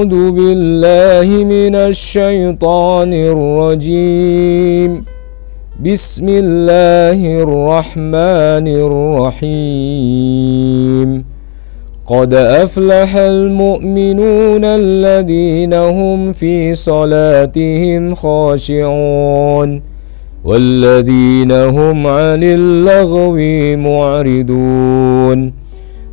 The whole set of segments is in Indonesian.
أعوذ بالله من الشيطان الرجيم بسم الله الرحمن الرحيم قد أفلح المؤمنون الذين هم في صلاتهم خاشعون والذين هم عن اللغو معرضون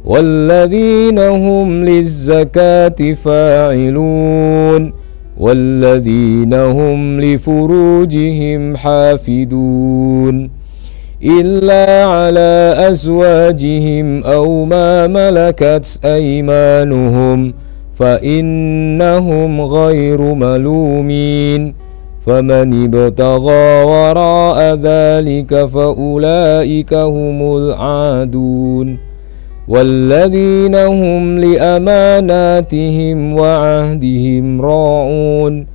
والذين هم للزكاة فاعلون والذين هم لفروجهم حافظون إلا على أزواجهم أو ما ملكت أيمانهم فإنهم غير ملومين فمن ابتغى وراء ذلك فأولئك هم العادون والذين هم لأماناتهم وعهدهم راعون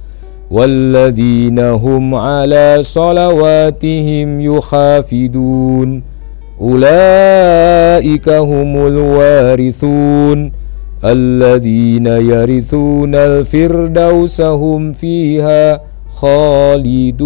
والذين هم على صلواتهم يحافظون أولئك هم الوارثون الذين يرثون الفردوس هم فيها khalidun.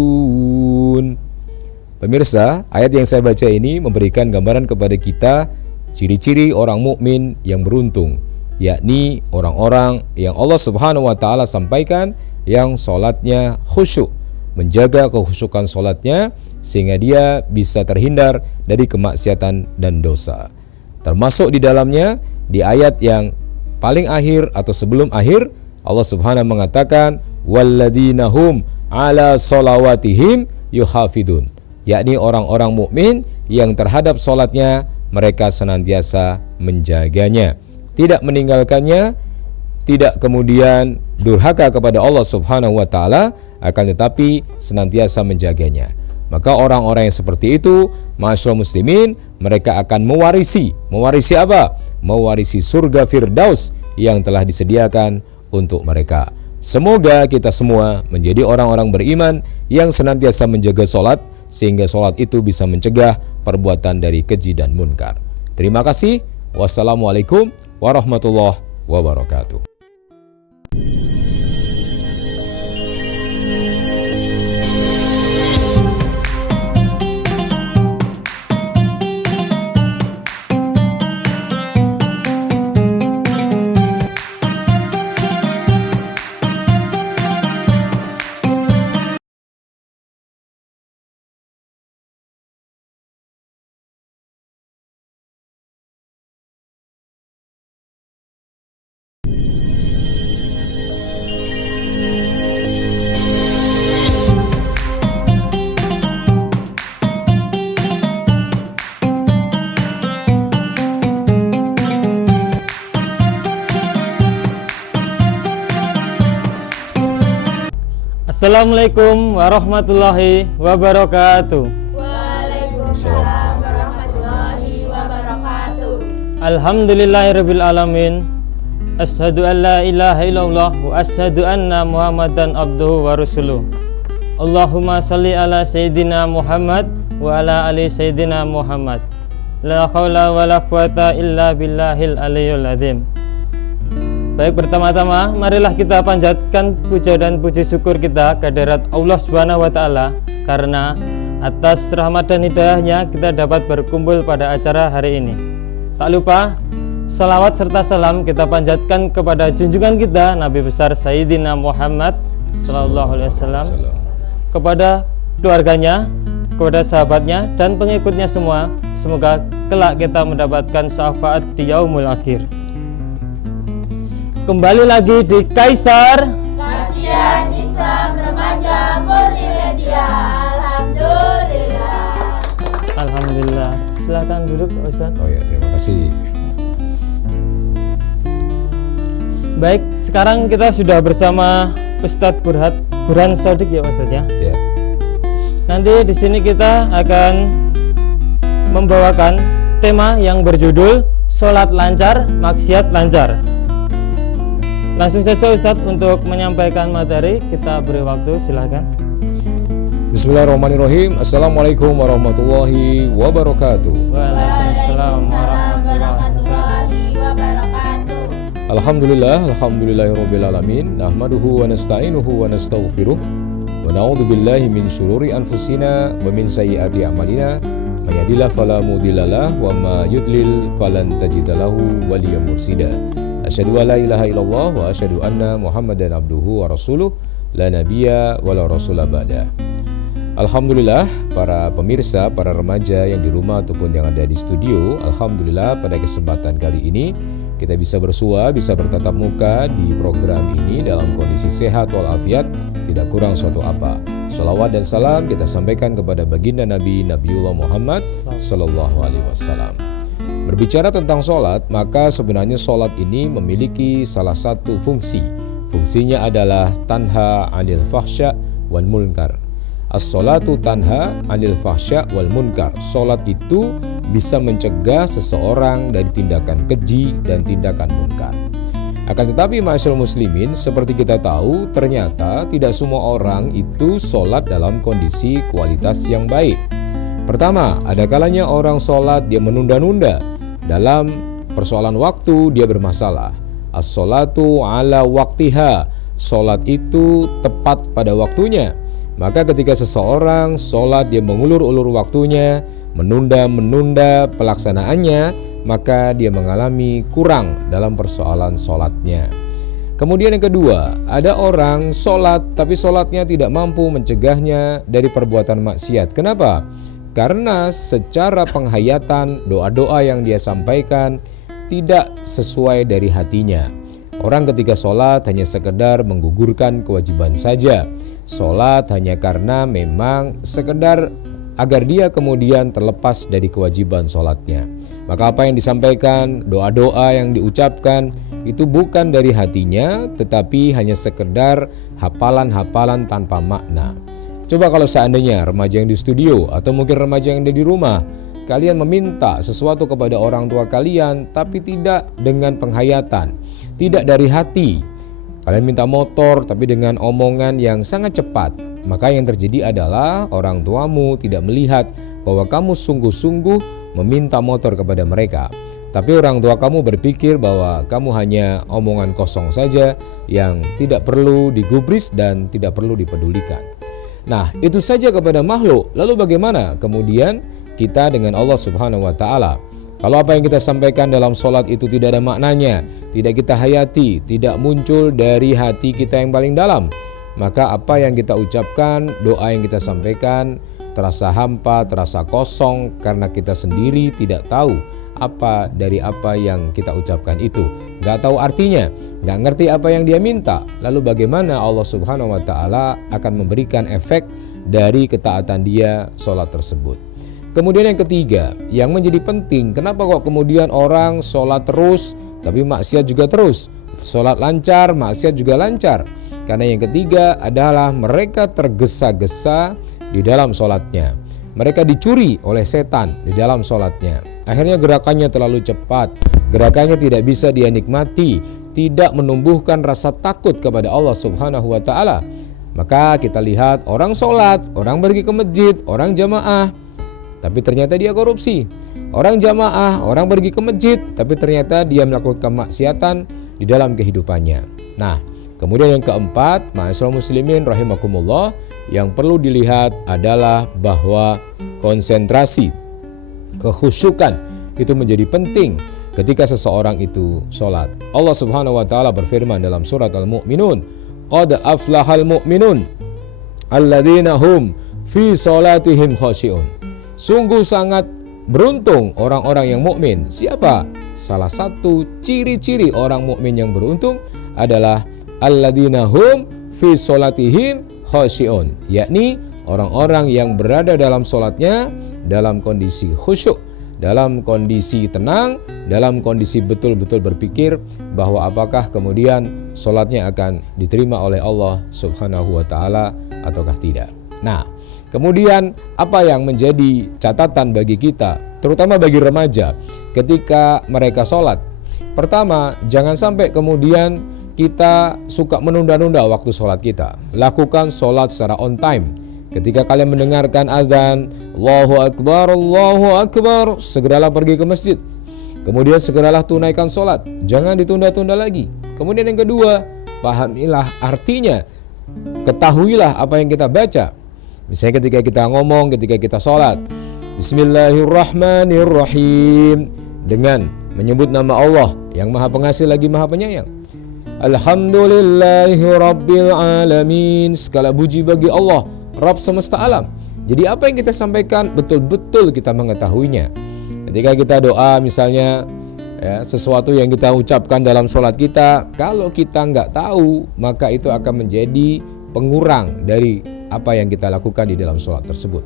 Pemirsa, ayat yang saya baca ini memberikan gambaran kepada kita ciri-ciri orang mukmin yang beruntung, yakni orang-orang yang Allah Subhanahu wa taala sampaikan yang salatnya khusyuk, menjaga kekhusyukan salatnya sehingga dia bisa terhindar dari kemaksiatan dan dosa. Termasuk di dalamnya di ayat yang paling akhir atau sebelum akhir Allah Subhanahu mengatakan walladzina hum ala sholawatihim yuhafidun, yakni orang-orang mukmin yang terhadap salatnya mereka senantiasa menjaganya, tidak meninggalkannya, tidak kemudian durhaka kepada Allah Subhanahu wa taala, akan tetapi senantiasa menjaganya. Maka orang-orang yang seperti itu, ma'asyiral muslimin, mereka akan mewarisi apa? Mewarisi surga Firdaus yang telah disediakan untuk mereka. Semoga kita semua menjadi orang-orang beriman yang senantiasa menjaga sholat, sehingga sholat itu bisa mencegah perbuatan dari keji dan munkar. Terima kasih. Wassalamualaikum warahmatullahi wabarakatuh. Assalamualaikum warahmatullahi wabarakatuh. Waalaikumsalam warahmatullahi wabarakatuh. Alhamdulillahirabbil alamin. Asyhadu an la ilaha illallah wa asyhadu anna Muhammadan abduhu wa rasuluh. Allahumma shalli ala sayyidina Muhammad wa ala ali sayyidina Muhammad. La haula wala quwata illa billahil aliyyil azim. Baik, pertama-tama marilah kita panjatkan puja dan puji syukur kita kehadirat Allah Subhanahu wa taala, karena atas rahmat dan hidayahnya kita dapat berkumpul pada acara hari ini. Tak lupa salawat serta salam kita panjatkan kepada junjungan kita Nabi besar Sayyidina Muhammad sallallahu alaihi wasallam, kepada keluarganya, kepada sahabatnya dan pengikutnya semua. Semoga kelak kita mendapatkan syafaat di yaumul akhir. Kembali lagi di Kaisar Kajian Islam Remaja Multimedia. Alhamdulillah. Alhamdulillah. Silakan duduk Pak Ustaz. Oh ya, terima kasih. Baik, sekarang kita sudah bersama Ustadz Burhan Shodiq ya Ustadz ya. Ya. Nanti di sini kita akan membawakan tema yang berjudul Sholat lancar, maksiat lancar. Langsung saja Ustadz untuk menyampaikan materi, kita beri waktu, silahkan. Bismillahirrahmanirrahim. Assalamualaikum warahmatullahi wabarakatuh. Waalaikumsalam warahmatullahi wabarakatuh. Alhamdulillahirrabbilalamin. Nahmaduhu wa nasta'inuhu wa nastaghfiruh. Wa na'udzu billahi min syururi anfusina wa min sayyiati a'malina. May yahdihillahu fala mudhillalah wa may yudlil falan tajida lahu waliyyan mursyida. Asyhadu an la ilaha illallah wa asyhadu anna Muhammadan abduhu wa rasuluh la nabiyya wa la rasula ba'da. Alhamdulillah para pemirsa, para remaja yang di rumah ataupun yang ada di studio, alhamdulillah pada kesempatan kali ini kita bisa bersua, bisa bertatap muka di program ini dalam kondisi sehat walafiat, tidak kurang suatu apa. Salawat dan salam kita sampaikan kepada baginda Nabi Nabiullah Muhammad Sallallahu Alaihi Wasallam. Berbicara tentang sholat, maka sebenarnya sholat ini memiliki salah satu fungsi. Fungsinya adalah tanha 'anil fahsya wal munkar. As-sholatu tanha 'anil fahsya wal munkar. Sholat itu bisa mencegah seseorang dari tindakan keji dan tindakan munkar. Akan tetapi ma'asyiral muslimin, seperti kita tahu, ternyata tidak semua orang itu sholat dalam kondisi kualitas yang baik. Pertama, ada kalanya orang sholat dia menunda-nunda. Dalam persoalan waktu dia bermasalah. As-sholatu ala waktiha. Sholat itu tepat pada waktunya. Maka ketika seseorang sholat dia mengulur-ulur waktunya, menunda-menunda pelaksanaannya, maka dia mengalami kurang dalam persoalan sholatnya. Kemudian yang kedua, ada orang sholat tapi sholatnya tidak mampu mencegahnya dari perbuatan maksiat. Kenapa? Karena secara penghayatan doa-doa yang dia sampaikan tidak sesuai dari hatinya. Orang ketika sholat hanya sekedar menggugurkan kewajiban saja. Sholat hanya karena memang sekedar agar dia kemudian terlepas dari kewajiban sholatnya. Maka apa yang disampaikan, doa-doa yang diucapkan itu bukan dari hatinya, tetapi hanya sekedar hafalan-hafalan tanpa makna. Coba kalau seandainya remaja yang di studio atau mungkin remaja yang ada di rumah, kalian meminta sesuatu kepada orang tua kalian tapi tidak dengan penghayatan, tidak dari hati. Kalian minta motor tapi dengan omongan yang sangat cepat, maka yang terjadi adalah orang tuamu tidak melihat bahwa kamu sungguh-sungguh meminta motor kepada mereka. Tapi orang tua kamu berpikir bahwa kamu hanya omongan kosong saja yang tidak perlu digubris dan tidak perlu dipedulikan. Nah, itu saja kepada makhluk. Lalu bagaimana kemudian kita dengan Allah Subhanahu wa taala? Kalau apa yang kita sampaikan dalam sholat itu tidak ada maknanya, tidak kita hayati, tidak muncul dari hati kita yang paling dalam, maka apa yang kita ucapkan, doa yang kita sampaikan terasa hampa, terasa kosong karena kita sendiri tidak tahu apa dari apa yang kita ucapkan itu. Gak tahu artinya, gak ngerti apa yang dia minta. Lalu bagaimana Allah Subhanahu wa ta'ala akan memberikan efek dari ketaatan dia sholat tersebut. Kemudian yang ketiga, yang menjadi penting, kenapa kok kemudian orang sholat terus tapi maksiat juga terus? Sholat lancar, maksiat juga lancar. Karena yang ketiga adalah mereka tergesa-gesa di dalam sholatnya. Mereka dicuri oleh setan di dalam sholatnya. Akhirnya gerakannya terlalu cepat, gerakannya tidak bisa dia nikmati, tidak menumbuhkan rasa takut kepada Allah Subhanahu wa ta'ala. Maka kita lihat orang sholat, orang pergi ke masjid, orang jamaah, tapi ternyata dia korupsi. Orang jamaah, orang pergi ke masjid, tapi ternyata dia melakukan kemaksiatan di dalam kehidupannya. Nah, kemudian yang keempat, ma'asyiral muslimin rahimakumullah, yang perlu dilihat adalah bahwa konsentrasi, kekhusyukan itu menjadi penting ketika seseorang itu sholat. Allah Subhanahu wa ta'ala berfirman dalam surat Al-Mu'minun, qad aflahal mu'minun alladzina hum fi sholatihim khashi'un. Sungguh sangat beruntung orang-orang yang mukmin. Siapa? Salah satu ciri-ciri orang mukmin yang beruntung adalah alladzina hum fi sholatihim khashi'un, yakni orang-orang yang berada dalam sholatnya dalam kondisi khusyuk, dalam kondisi tenang, dalam kondisi betul-betul berpikir bahwa apakah kemudian sholatnya akan diterima oleh Allah Subhanahu wa ta'ala ataukah tidak. Nah, kemudian apa yang menjadi catatan bagi kita, terutama bagi remaja ketika mereka sholat? Pertama, jangan sampai kemudian kita suka menunda-nunda waktu sholat kita. Lakukan sholat secara on time. Ketika kalian mendengarkan azan, Allahu Akbar, segeralah pergi ke masjid. Kemudian segeralah tunaikan sholat, jangan ditunda-tunda lagi. Kemudian yang kedua, pahamilah artinya, ketahuilah apa yang kita baca. Misalnya ketika kita ngomong, ketika kita sholat, Bismillahirrahmanirrahim, dengan menyebut nama Allah yang Maha Pengasih lagi Maha Penyayang. Alhamdulillahirabbil alamin, segala puji bagi Allah, Rabb semesta alam. Jadi apa yang kita sampaikan betul-betul kita mengetahuinya. Ketika kita doa misalnya, sesuatu yang kita ucapkan dalam sholat kita, kalau kita nggak tahu, maka itu akan menjadi pengurang dari apa yang kita lakukan di dalam sholat tersebut.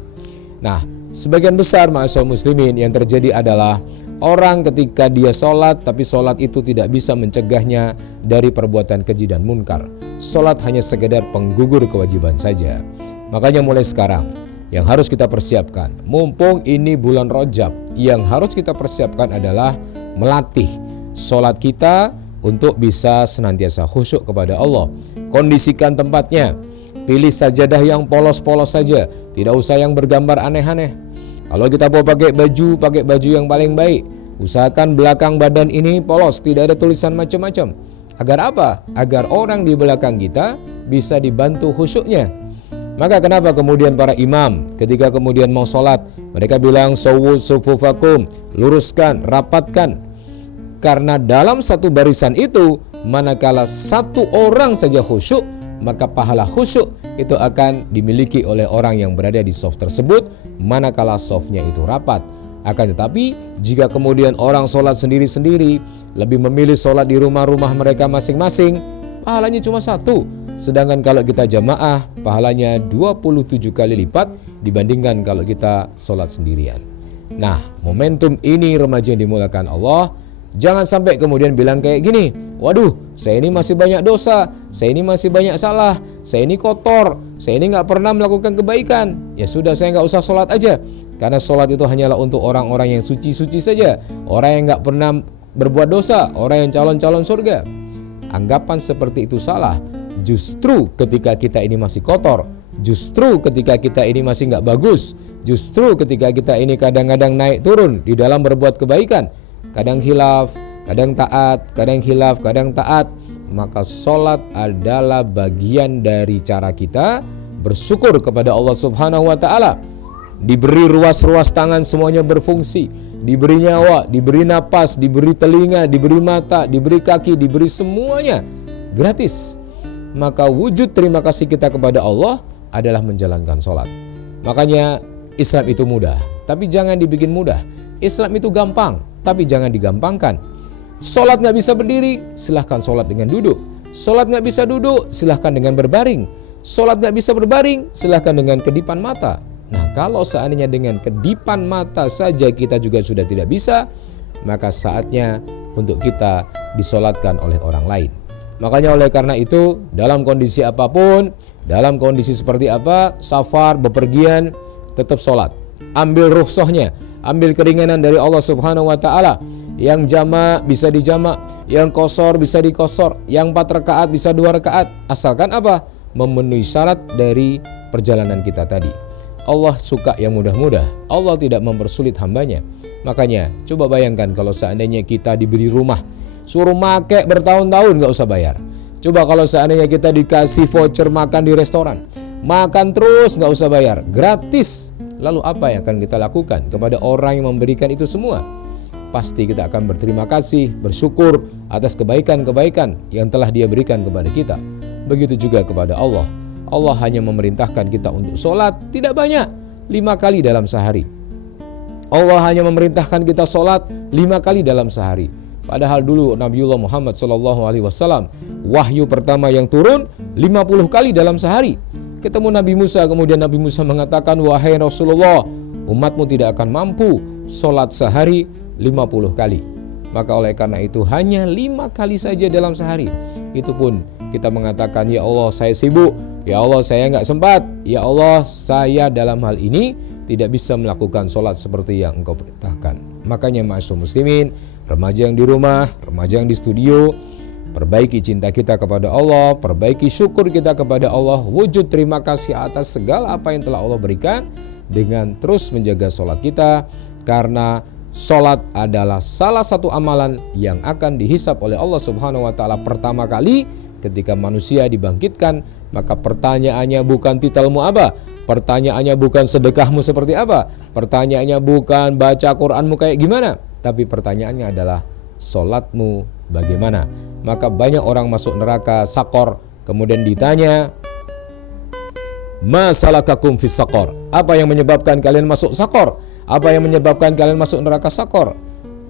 Nah, sebagian besar ma'asyiral muslimin yang terjadi adalah orang ketika dia sholat, tapi sholat itu tidak bisa mencegahnya dari perbuatan keji dan munkar. Sholat hanya sekedar penggugur kewajiban saja. Makanya mulai sekarang yang harus kita persiapkan, mumpung ini bulan Rajab, yang harus kita persiapkan adalah melatih sholat kita untuk bisa senantiasa khusyuk kepada Allah. Kondisikan tempatnya, pilih sajadah yang polos-polos saja, tidak usah yang bergambar aneh-aneh. Kalau kita mau pakai baju yang paling baik. Usahakan belakang badan ini polos, tidak ada tulisan macam-macam. Agar apa? Agar orang di belakang kita bisa dibantu khusyuknya. Maka kenapa kemudian para imam ketika kemudian mau sholat, mereka bilang sawwu sufufakum, luruskan, rapatkan. Karena dalam satu barisan itu, manakala satu orang saja khusyuk, maka pahala khusyuk itu akan dimiliki oleh orang yang berada di shaf tersebut, manakala shafnya itu rapat. Akan tetapi jika kemudian orang sholat sendiri-sendiri, lebih memilih sholat di rumah-rumah mereka masing-masing, pahalanya cuma satu. Sedangkan kalau kita jamaah, pahalanya 27 kali lipat dibandingkan kalau kita sholat sendirian. Nah, momentum ini remaja yang dimuliakan Allah, jangan sampai kemudian bilang kayak gini, waduh, saya ini masih banyak dosa, saya ini masih banyak salah, saya ini kotor, saya ini gak pernah melakukan kebaikan. Ya sudah, saya gak usah sholat aja. Karena sholat itu hanyalah untuk orang-orang yang suci-suci saja, orang yang gak pernah berbuat dosa, orang yang calon-calon surga. Anggapan seperti itu salah. Justru ketika kita ini masih kotor, justru ketika kita ini masih gak bagus, justru ketika kita ini kadang-kadang naik turun di dalam berbuat kebaikan, kadang khilaf, kadang taat, kadang khilaf, kadang taat, maka sholat adalah bagian dari cara kita bersyukur kepada Allah Subhanahu wa ta'ala. Diberi ruas-ruas tangan semuanya berfungsi, diberi nyawa, diberi napas, diberi telinga, diberi mata, diberi kaki, diberi semuanya gratis. Maka wujud terima kasih kita kepada Allah adalah menjalankan sholat. Makanya Islam itu mudah, tapi jangan dibikin mudah. Islam itu gampang, tapi jangan digampangkan. Sholat gak bisa berdiri, silahkan sholat dengan duduk. Sholat gak bisa duduk, silahkan dengan berbaring. Sholat gak bisa berbaring, silahkan dengan kedipan mata. Nah, kalau seandainya dengan kedipan mata saja kita juga sudah tidak bisa, maka saatnya untuk kita disolatkan oleh orang lain. Makanya oleh karena itu, dalam kondisi apapun, dalam kondisi seperti apa, safar, bepergian, tetap sholat. Ambil rukhsahnya, ambil keringanan dari Allah Subhanahu wa ta'ala. Yang jamak bisa dijamak, yang kosor bisa dikosor, yang 4 rakaat bisa 2 rakaat. Asalkan apa? Memenuhi syarat dari perjalanan kita tadi. Allah suka yang mudah-mudah, Allah tidak mempersulit hambanya. Makanya coba bayangkan kalau seandainya kita diberi rumah, suruh make bertahun-tahun gak usah bayar. Coba kalau seandainya kita dikasih voucher makan di restoran, makan terus gak usah bayar, gratis. Lalu apa yang akan kita lakukan kepada orang yang memberikan itu semua? Pasti kita akan berterima kasih, bersyukur atas kebaikan-kebaikan yang telah Dia berikan kepada kita. Begitu juga kepada Allah. Allah hanya memerintahkan kita untuk sholat tidak banyak, 5 kali dalam sehari. Allah hanya memerintahkan kita sholat 5 kali dalam sehari. Padahal dulu Nabiullah Muhammad SAW, wahyu pertama yang turun 50 kali dalam sehari. Ketemu Nabi Musa, kemudian Nabi Musa mengatakan, wahai Rasulullah, umatmu tidak akan mampu sholat sehari 50 kali. Maka oleh karena itu hanya 5 kali saja dalam sehari. Itu pun kita mengatakan, ya Allah saya sibuk, ya Allah saya nggak sempat, ya Allah saya dalam hal ini tidak bisa melakukan sholat seperti yang Engkau perintahkan. Makanya ma'asyiral muslimin, remaja yang di rumah, remaja yang di studio, perbaiki cinta kita kepada Allah, perbaiki syukur kita kepada Allah, wujud terima kasih atas segala apa yang telah Allah berikan dengan terus menjaga sholat kita. Karena Salat adalah salah satu amalan yang akan dihisab oleh Allah Subhanahu wa taala pertama kali ketika manusia dibangkitkan. Maka pertanyaannya bukan titelmu apa, pertanyaannya bukan sedekahmu seperti apa, pertanyaannya bukan baca Qur'anmu kayak gimana, tapi pertanyaannya adalah salatmu bagaimana. Maka banyak orang masuk neraka sakor, kemudian ditanya, ma salakakum fis sakor, apa yang menyebabkan kalian masuk sakor? Apa yang menyebabkan kalian masuk neraka sakor?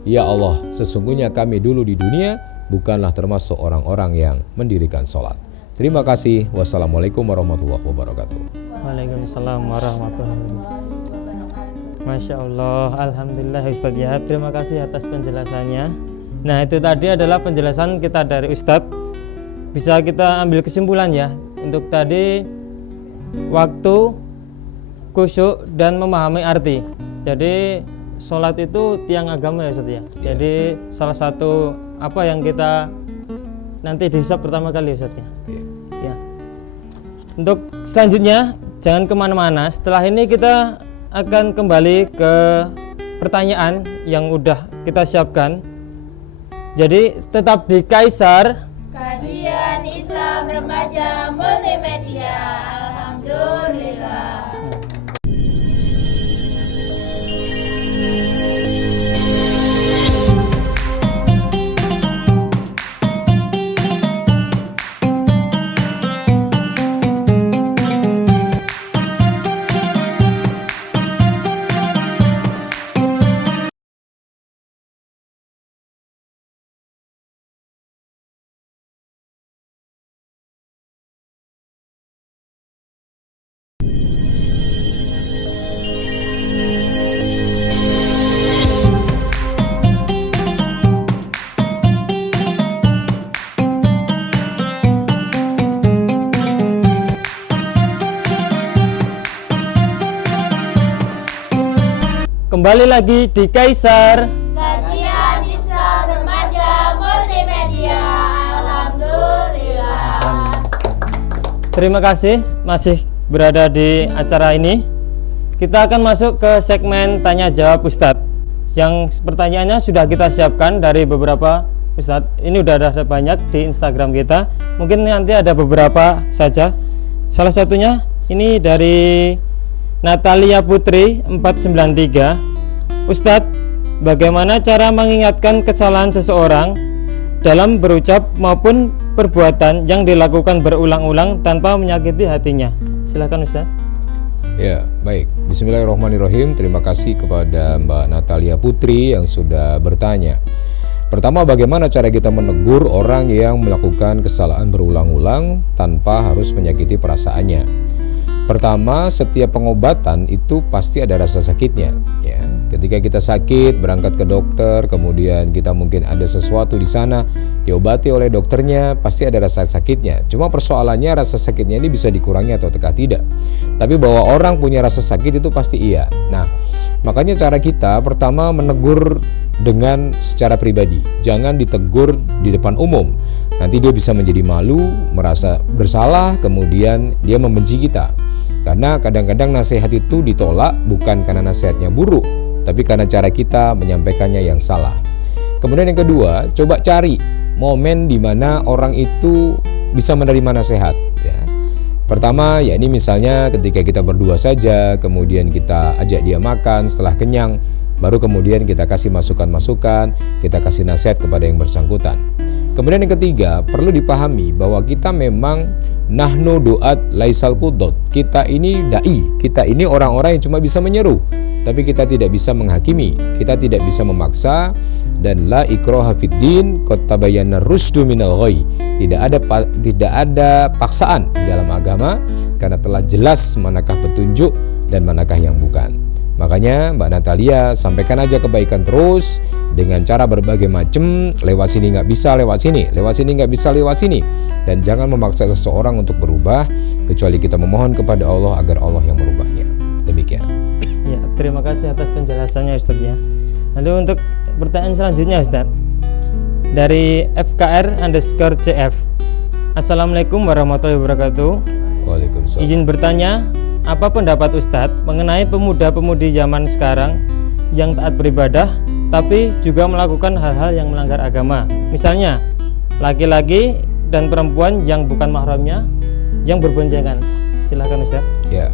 Ya Allah, sesungguhnya kami dulu di dunia bukanlah termasuk orang-orang yang mendirikan sholat. Terima kasih. Wassalamualaikum warahmatullahi wabarakatuh. Waalaikumsalam warahmatullahi wabarakatuh. Masya Allah, alhamdulillah Ustadz ya. Terima kasih atas penjelasannya. Nah, itu tadi adalah penjelasan kita dari Ustadz. Bisa kita ambil kesimpulan ya. Untuk tadi waktu, khusyuk dan memahami arti. Jadi sholat itu tiang agama ya Ustadz ya. Jadi salah satu apa yang kita nanti dihisab pertama kali Ustadz ya. Ya. Untuk selanjutnya jangan kemana-mana. Setelah ini kita akan kembali ke pertanyaan yang udah kita siapkan. Jadi tetap di Kaisar Kajian Islam Remaja Multimedia. Alhamdulillah. kembali lagi di Kaisar Kajian Islam Remaja Multimedia. Alhamdulillah. Terima kasih masih berada di acara ini. Kita akan masuk ke segmen tanya jawab Ustadz. Yang pertanyaannya sudah kita siapkan dari beberapa Ustadz. Ini udah ada banyak di Instagram kita. Mungkin nanti ada beberapa saja. Salah satunya ini dari Natalia Putri 493. Ustadz, bagaimana cara mengingatkan kesalahan seseorang dalam berucap maupun perbuatan yang dilakukan berulang-ulang tanpa menyakiti hatinya? Silakan Ustadz. Ya, baik. Bismillahirrahmanirrahim. Terima kasih kepada Mbak Natalia Putri yang sudah bertanya. Pertama, bagaimana cara kita menegur orang yang melakukan kesalahan berulang-ulang tanpa harus menyakiti perasaannya? Pertama, setiap pengobatan itu pasti ada rasa sakitnya, ya. Ketika kita sakit, berangkat ke dokter, kemudian kita mungkin ada sesuatu di sana, diobati oleh dokternya, pasti ada rasa sakitnya. Cuma persoalannya rasa sakitnya ini bisa dikurangi atau tidak. Tapi bahwa orang punya rasa sakit itu pasti iya. Nah, makanya cara kita pertama menegur dengan secara pribadi. Jangan ditegur di depan umum. Nanti dia bisa menjadi malu, merasa bersalah, kemudian dia membenci kita. Karena kadang-kadang nasihat itu ditolak bukan karena nasihatnya buruk, tapi karena cara kita menyampaikannya yang salah. Kemudian yang kedua, coba cari momen di mana orang itu bisa menerima nasihat, ya. Pertama, ya ini misalnya ketika kita berdua saja, kemudian kita ajak dia makan, setelah kenyang, baru kemudian kita kasih masukan-masukan, kita kasih nasihat kepada yang bersangkutan. Kemudian yang ketiga, perlu dipahami bahwa kita memang nahnu duat laisal qudot. Kita ini dai, kita ini orang-orang yang cuma bisa menyeru, tapi kita tidak bisa menghakimi, kita tidak bisa memaksa. Dan la ikraha fid din, qad tabayyana rusdu minal ghayy. Tidak ada paksaan di dalam agama karena telah jelas manakah petunjuk dan manakah yang bukan. Makanya Mbak Natalia sampaikan aja kebaikan terus dengan cara berbagai macam, lewat sini nggak bisa, lewat sini nggak bisa, lewat sini. Dan jangan memaksa seseorang untuk berubah kecuali kita memohon kepada Allah agar Allah yang merubahnya. Demikian. Ya, terima kasih atas penjelasannya Ustadz ya. Lalu untuk pertanyaan selanjutnya Ustadz dari FKR_CF. Assalamualaikum warahmatullahi wabarakatuh. Waalaikumsalam. Izin bertanya, apa pendapat Ustadz mengenai pemuda-pemudi zaman sekarang yang taat beribadah tapi juga melakukan hal-hal yang melanggar agama. Misalnya, laki-laki dan perempuan yang bukan mahramnya yang berboncengan. Silakan Ustaz. Ya.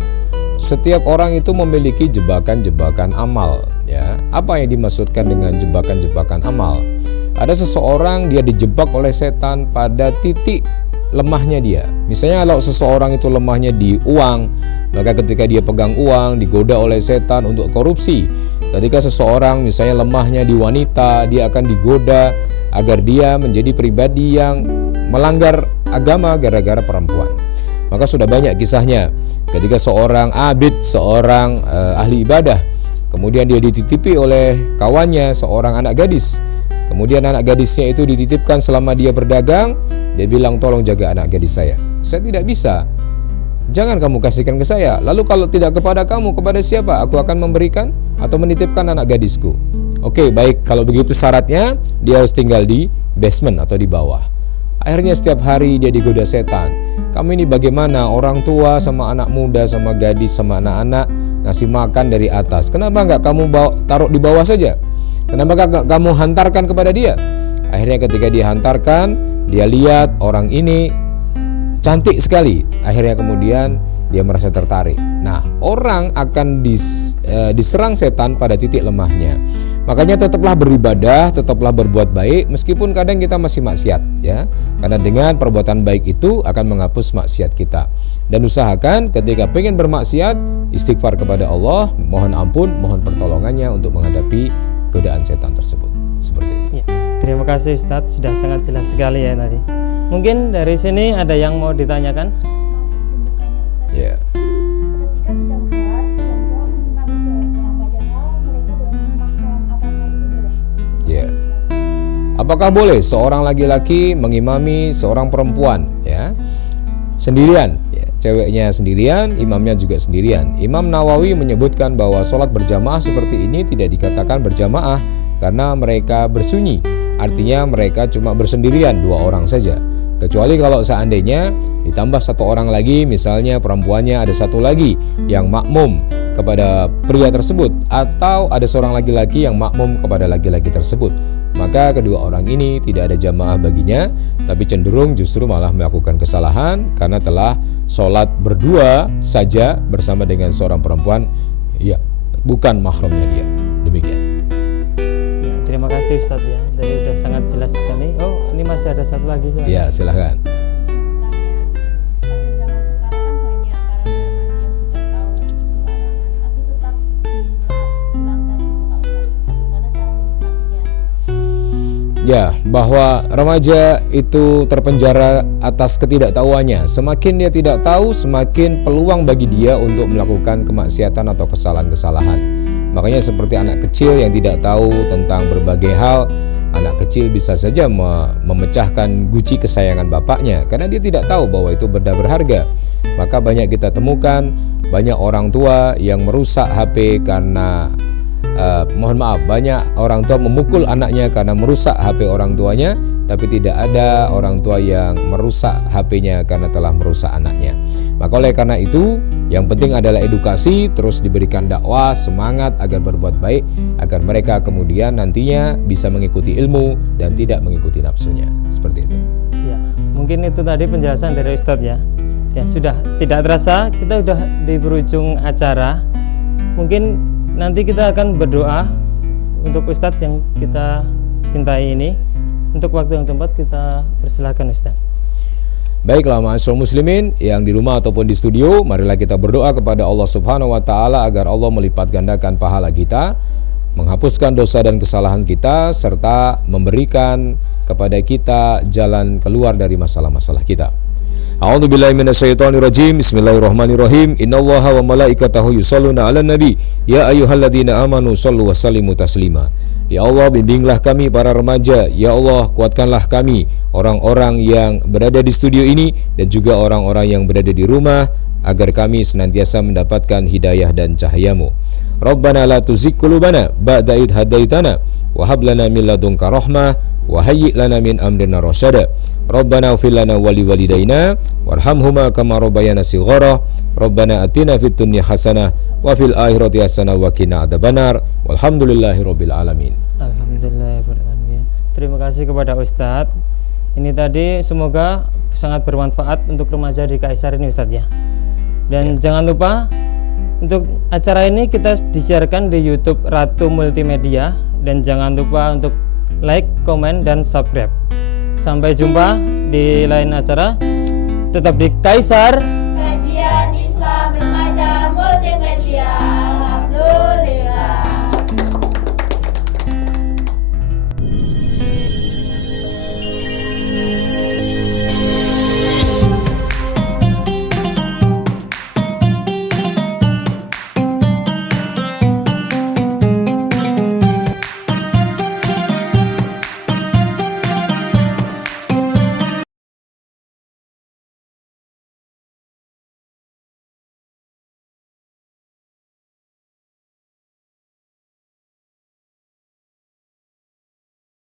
Setiap orang itu memiliki jebakan-jebakan amal, ya. Apa yang dimaksudkan dengan jebakan-jebakan amal? Ada seseorang dia dijebak oleh setan pada titik lemahnya dia. Misalnya kalau seseorang itu lemahnya di uang, maka ketika dia pegang uang digoda oleh setan untuk korupsi. Ketika seseorang misalnya lemahnya di wanita, dia akan digoda agar dia menjadi pribadi yang melanggar agama gara-gara perempuan. Maka sudah banyak kisahnya. Ketika seorang abid, seorang ahli ibadah, kemudian dia dititipi oleh kawannya seorang anak gadis. Kemudian anak gadisnya itu dititipkan selama dia berdagang. Dia bilang, tolong jaga anak gadis saya. Saya tidak bisa. Jangan kamu kasihkan ke saya. Lalu kalau tidak kepada kamu, kepada siapa? Aku akan memberikan atau menitipkan anak gadisku. Oke, baik. Kalau begitu syaratnya dia harus tinggal di basement atau di bawah. Akhirnya setiap hari dia digoda setan. Kamu ini bagaimana? Orang tua sama anak muda, sama gadis, sama anak-anak ngasih makan dari atas. Kenapa enggak kamu taruh di bawah saja? Kenapa enggak kamu hantarkan kepada dia? Akhirnya ketika dia hantarkan, dia lihat orang ini cantik sekali. Akhirnya kemudian dia merasa tertarik. Nah, orang akan diserang setan pada titik lemahnya. Makanya tetaplah beribadah, tetaplah berbuat baik meskipun kadang kita masih maksiat, ya. Karena dengan perbuatan baik itu akan menghapus maksiat kita. Dan usahakan ketika pengen bermaksiat, istighfar kepada Allah, mohon ampun, mohon pertolongannya untuk menghadapi godaan setan tersebut. Seperti itu. Ya, terima kasih Ustadz, sudah sangat jelas sekali ya tadi. Mungkin dari sini ada yang mau ditanyakan? Ya. Ketika sedang sholat, yang cowok mengimami ceweknya, padahal mereka belum mahram, apakah itu boleh? Ya. Apakah boleh seorang laki-laki mengimami seorang perempuan, ya, sendirian? Ya, ceweknya sendirian, imamnya juga sendirian. Imam Nawawi menyebutkan bahwa sholat berjamaah seperti ini tidak dikatakan berjamaah karena mereka bersunyi. Artinya mereka cuma bersendirian, 2 orang saja. Kecuali kalau seandainya ditambah 1 orang lagi, misalnya perempuannya ada 1 lagi yang makmum kepada pria tersebut, atau ada seorang laki-laki yang makmum kepada laki-laki tersebut, maka kedua orang ini tidak ada jamaah baginya, tapi cenderung justru malah melakukan kesalahan karena telah sholat berdua saja bersama dengan seorang perempuan, ya, bukan mahramnya dia. Demikian. Ya, terima kasih Ustadz ya, tadi sudah sangat jelas sekali. Oh, ini masih ada 1 lagi. Ya, silahkan. Pada zaman sekarang kan banyak para remaja yang sudah tahu itu larangan, tapi tetap dilanggar gitu Pak Ustadz. Bagaimana cara menyikapinya? Ya, bahwa remaja itu terpenjara atas ketidaktahuannya. Semakin dia tidak tahu, semakin peluang bagi dia untuk melakukan kemaksiatan atau kesalahan-kesalahan. Makanya seperti anak kecil yang tidak tahu tentang berbagai hal, anak kecil bisa saja memecahkan guci kesayangan bapaknya karena dia tidak tahu bahwa itu benda berharga. Maka banyak kita temukan banyak orang tua yang merusak HP karena banyak orang tua memukul anaknya karena merusak HP orang tuanya, tapi tidak ada orang tua yang merusak HP-nya karena telah merusak anaknya. Maka oleh karena itu, yang penting adalah edukasi, terus diberikan dakwah, semangat agar berbuat baik, agar mereka kemudian nantinya bisa mengikuti ilmu dan tidak mengikuti nafsunya. Seperti itu. Ya, mungkin itu tadi penjelasan dari Ustadz ya. Ya, sudah tidak terasa kita sudah di berujung acara. Mungkin nanti kita akan berdoa untuk Ustadz yang kita cintai ini. Untuk waktu yang tempat kita persilahkan Ustadz. Baiklah ma'asyiral muslimin yang di rumah ataupun di studio, marilah kita berdoa kepada Allah Subhanahu wa taala agar Allah melipat gandakan pahala kita, menghapuskan dosa dan kesalahan kita, serta memberikan kepada kita jalan keluar dari masalah-masalah kita. A'udzubillahi minasyaitonirrajim. Bismillahirrahmanirrahim. Innallaha wa malaikatahu yusholluna 'alan nabi ya ayyuhalladzina amanu shallu wa sallimu taslima. Ya Allah, bimbinglah kami para remaja. Ya Allah, kuatkanlah kami orang-orang yang berada di studio ini dan juga orang-orang yang berada di rumah agar kami senantiasa mendapatkan hidayah dan cahayamu. Rabbana la tuzigh qulubana ba'da idh hadaitana wa hab lana min ladunka rahmah wa hayyi' lana min amrina rasyada. Rabbana ighfir lana wa liwalidayna warhamhuma kama rabbayana shighara. Rabbana atina fid dunya hasanah wa fil akhirati hasanah wa qina adzabannar. Walhamdulillahirabbil alamin. Terima kasih kepada Ustadz. Ini tadi semoga sangat bermanfaat untuk remaja di Kaisar ini Ustadz ya. Dan jangan lupa untuk acara ini kita disiarkan di YouTube Ratu Multimedia, dan jangan lupa untuk like, komen, dan subscribe. Sampai jumpa di lain acara. Tetap di Kaisar